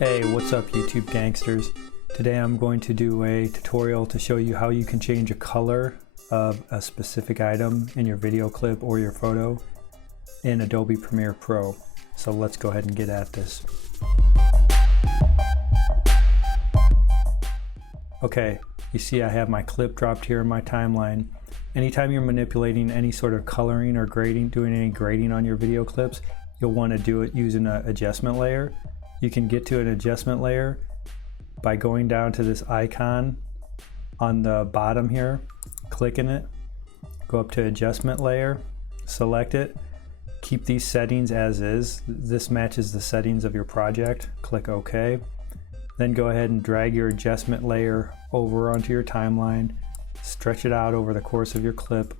Hey, what's up YouTube gangsters? Today I'm going to do a tutorial to show you how you can change a color of a specific item in your video clip or your photo in Adobe Premiere Pro. So let's go ahead and get at this. Okay, you see I have my clip dropped here in my timeline. Anytime you're manipulating any sort of coloring or grading, doing any grading on your video clips, you'll want to do it using an adjustment layer. You can get to an adjustment layer by going down to this icon on the bottom here, clicking it, go up to adjustment layer, select it, keep these settings as is. This matches the settings of your project. Click OK. Then go ahead and drag your adjustment layer over onto your timeline, stretch it out over the course of your clip.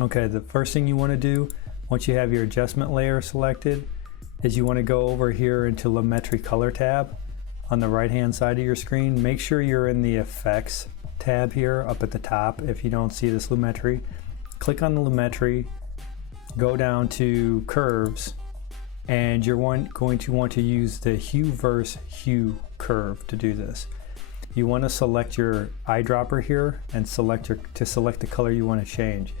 Okay, the first thing you want to do once you have your adjustment layer selected is you want to go over here into Lumetri Color tab on the right hand side of your screen. Make sure you're in the Effects tab here up at the top. If you don't see this Lumetri, click on the Lumetri, go down to Curves, and you're going to want to use the Hue vs. Hue Curve to do this. You want to select your eyedropper here and select the color you want to change.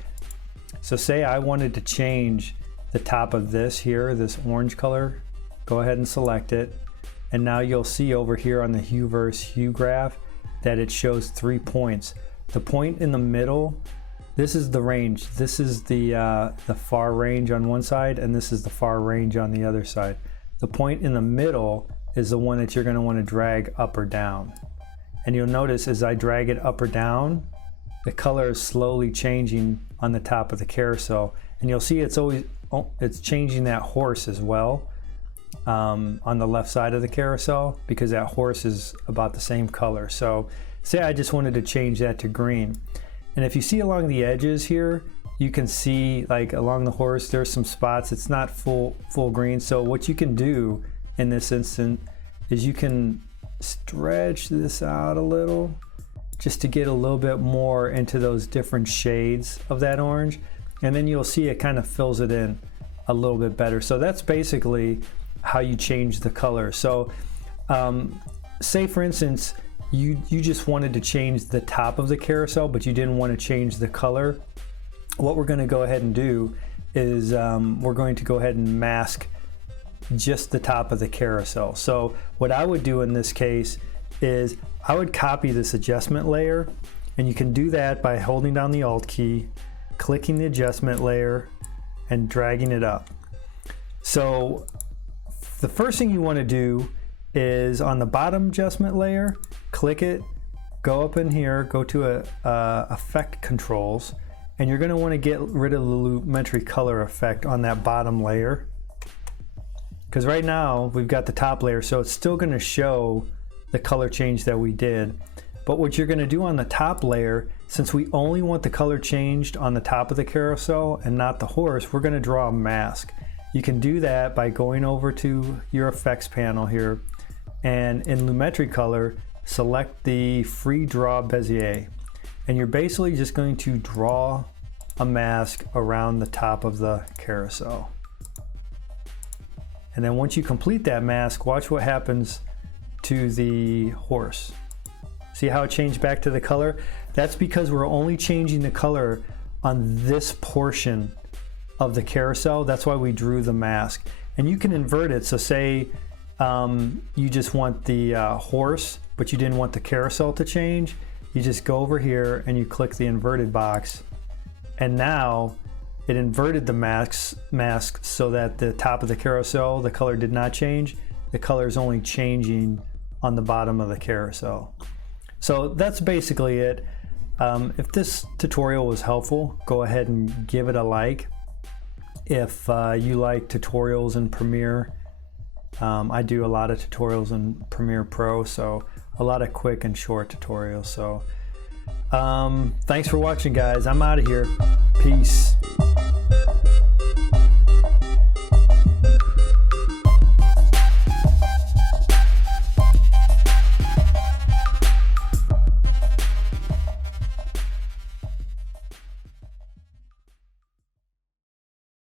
So say I wanted to change the top of this here, this orange color, go ahead and select it. And now you'll see over here on the Hue vs. Hue graph that it shows 3 points. The point in the middle, this is the range. This is the far range on one side, and this is the far range on the other side. The point in the middle is the one that you're going to want to drag up or down. And you'll notice as I drag it up or down, the color is slowly changing on the top of the carousel. And you'll see it's changing that horse as well on the left side of the carousel, because that horse is about the same color. So say I just wanted to change that to green. And if you see along the edges here, you can see like along the horse, there's some spots. It's not full green. So what you can do in this instant is you can stretch this out a little just to get a little bit more into those different shades of that orange. And then you'll see it kind of fills it in a little bit better. So that's basically how you change the color. So say for instance, you just wanted to change the top of the carousel, but you didn't want to change the color. What we're going to go ahead and do is we're going to go ahead and mask just the top of the carousel. So what I would do in this case is I would copy this adjustment layer, and you can do that by holding down the Alt key, clicking the adjustment layer, and dragging it up. So the first thing you want to do is on the bottom adjustment layer, click it, go up in here, go to Effect Controls, and you're going to want to get rid of the Lumetri Color effect on that bottom layer, because right now we've got the top layer, so it's still going to show the color change that we did. But what you're going to do on the top layer, since we only want the color changed on the top of the carousel and not the horse, we're going to draw a mask. You can do that by going over to your effects panel here, and in Lumetri Color, select the Free Draw Bezier. And you're basically just going to draw a mask around the top of the carousel. And then once you complete that mask, watch what happens to the horse. See how it changed back to the color? That's because we're only changing the color on this portion of the carousel. That's why we drew the mask. And you can invert it. So say you just want the horse, but you didn't want the carousel to change. You just go over here and you click the inverted box. And now it inverted the mask so that the top of the carousel, the color did not change. The color is only changing on the bottom of the carousel. So that's basically it. If this tutorial was helpful, go ahead and give it a like. If you like tutorials in Premiere, I do a lot of tutorials in Premiere Pro, so a lot of quick and short tutorials. So thanks for watching, guys. I'm out of here. Peace.